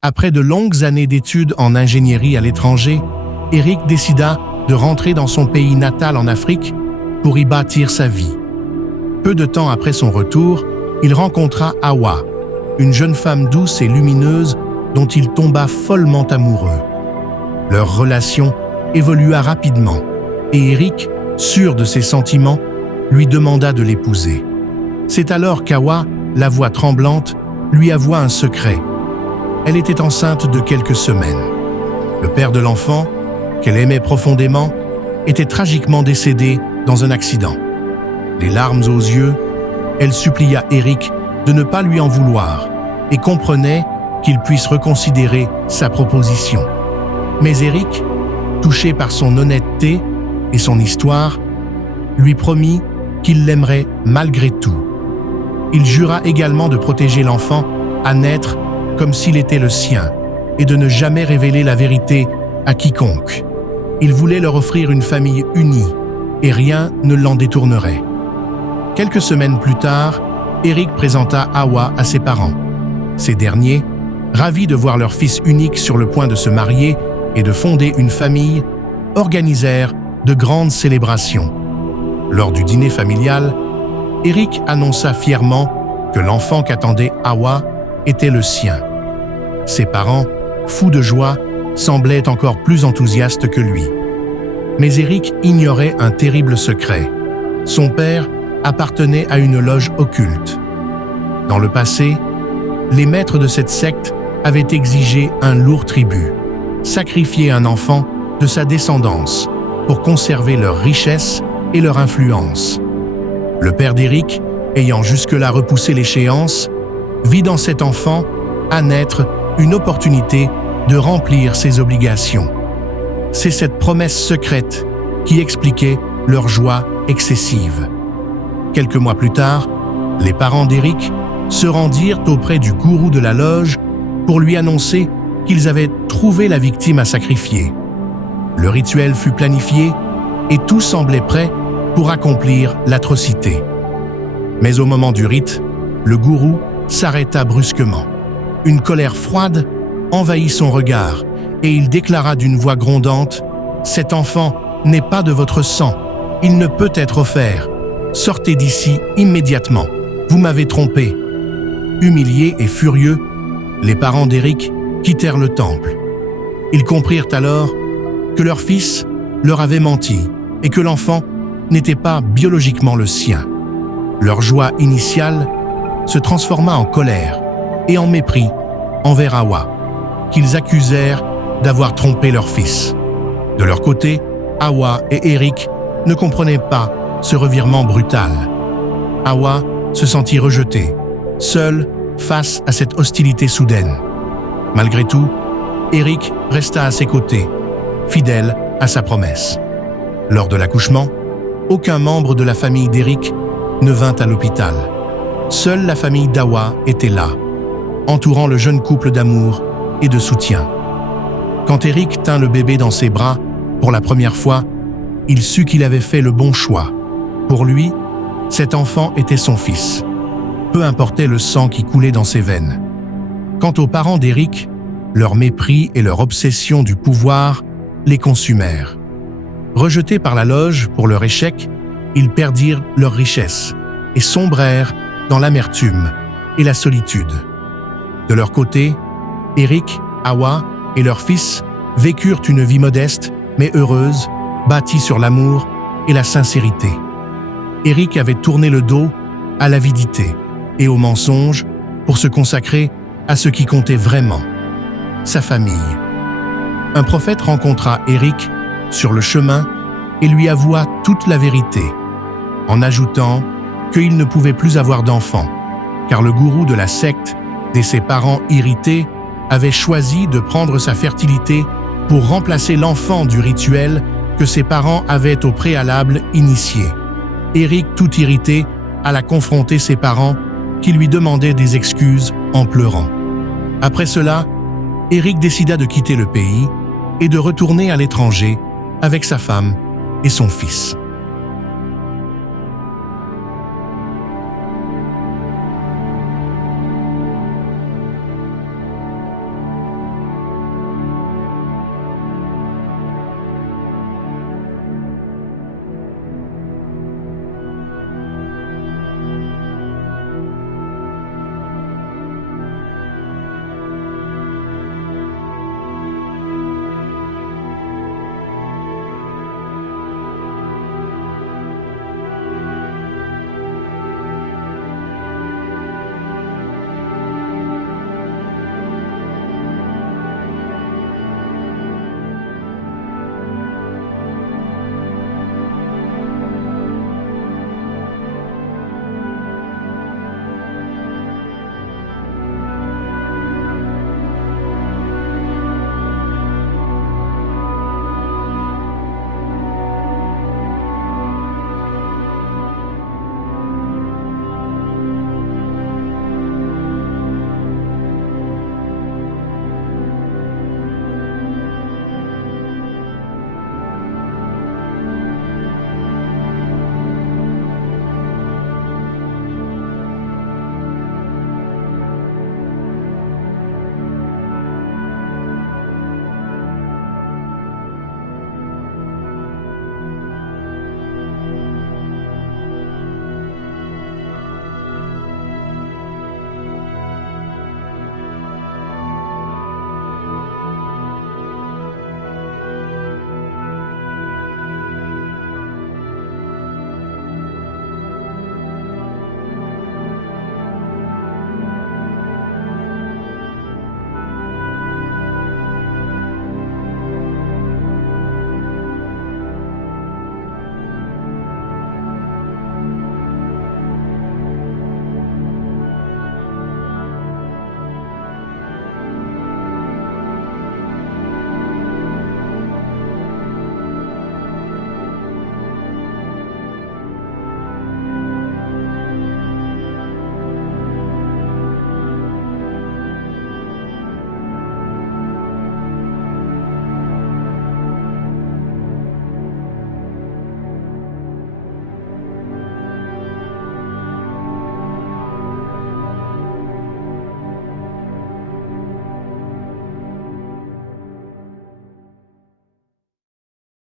Après de longues années d'études en ingénierie à l'étranger, Eric décida de rentrer dans son pays natal en Afrique pour y bâtir sa vie. Peu de temps après son retour, il rencontra Hawa, une jeune femme douce et lumineuse dont il tomba follement amoureux. Leur relation évolua rapidement et Eric, sûr de ses sentiments, lui demanda de l'épouser. C'est alors qu'Hawa, la voix tremblante, lui avoua un secret. Elle était enceinte de quelques semaines. Le père de l'enfant, qu'elle aimait profondément, était tragiquement décédé dans un accident. Les larmes aux yeux, elle supplia Eric de ne pas lui en vouloir et comprenait qu'il puisse reconsidérer sa proposition. Mais Eric, touché par son honnêteté et son histoire, lui promit qu'il l'aimerait malgré tout. Il jura également de protéger l'enfant à naître comme s'il était le sien et de ne jamais révéler la vérité à quiconque. Il voulait leur offrir une famille unie et rien ne l'en détournerait. Quelques semaines plus tard, Eric présenta Hawa à ses parents. Ces derniers, ravis de voir leur fils unique sur le point de se marier et de fonder une famille, organisèrent de grandes célébrations. Lors du dîner familial, Eric annonça fièrement que l'enfant qu'attendait Hawa était le sien. Ses parents, fous de joie, semblaient encore plus enthousiastes que lui. Mais Eric ignorait un terrible secret. Son père appartenait à une loge occulte. Dans le passé, les maîtres de cette secte avaient exigé un lourd tribut, sacrifier un enfant de sa descendance pour conserver leur richesse et leur influence. Le père d'Eric, ayant jusque-là repoussé l'échéance, vit dans cet enfant à naître une opportunité de remplir ses obligations. C'est cette promesse secrète qui expliquait leur joie excessive. Quelques mois plus tard, les parents d'Eric se rendirent auprès du gourou de la loge pour lui annoncer qu'ils avaient trouvé la victime à sacrifier. Le rituel fut planifié et tout semblait prêt pour accomplir l'atrocité. Mais au moment du rite, le gourou s'arrêta brusquement. Une colère froide envahit son regard et il déclara d'une voix grondante « Cet enfant n'est pas de votre sang, il ne peut être offert. Sortez d'ici immédiatement, vous m'avez trompé. » Humiliés et furieux, les parents d'Eric quittèrent le temple. Ils comprirent alors que leur fils leur avait menti et que l'enfant n'était pas biologiquement le sien. Leur joie initiale se transforma en colère et en mépris envers Hawa, qu'ils accusèrent d'avoir trompé leur fils. De leur côté, Hawa et Eric ne comprenaient pas ce revirement brutal. Hawa se sentit rejetée, seule face à cette hostilité soudaine. Malgré tout, Eric resta à ses côtés, fidèle à sa promesse. Lors de l'accouchement, aucun membre de la famille d'Eric ne vint à l'hôpital. Seule la famille d'Hawa était là, entourant le jeune couple d'amour et de soutien. Quand Eric tint le bébé dans ses bras pour la première fois, il sut qu'il avait fait le bon choix. Pour lui, cet enfant était son fils. Peu importait le sang qui coulait dans ses veines. Quant aux parents d'Eric, leur mépris et leur obsession du pouvoir les consumèrent. Rejetés par la loge pour leur échec, ils perdirent leur richesse et sombrèrent dans l'amertume et la solitude. De leur côté, Eric, Hawa et leur fils vécurent une vie modeste mais heureuse, bâtie sur l'amour et la sincérité. Eric avait tourné le dos à l'avidité et au mensonge pour se consacrer à ce qui comptait vraiment, sa famille. Un prophète rencontra Eric sur le chemin et lui avoua toute la vérité, en ajoutant qu'il ne pouvait plus avoir d'enfant, car le gourou de la secte et ses parents irrités avait choisi de prendre sa fertilité pour remplacer l'enfant du rituel que ses parents avaient au préalable initié. Eric, tout irrité, alla confronter ses parents qui lui demandaient des excuses en pleurant. Après cela, Eric décida de quitter le pays et de retourner à l'étranger avec sa femme et son fils.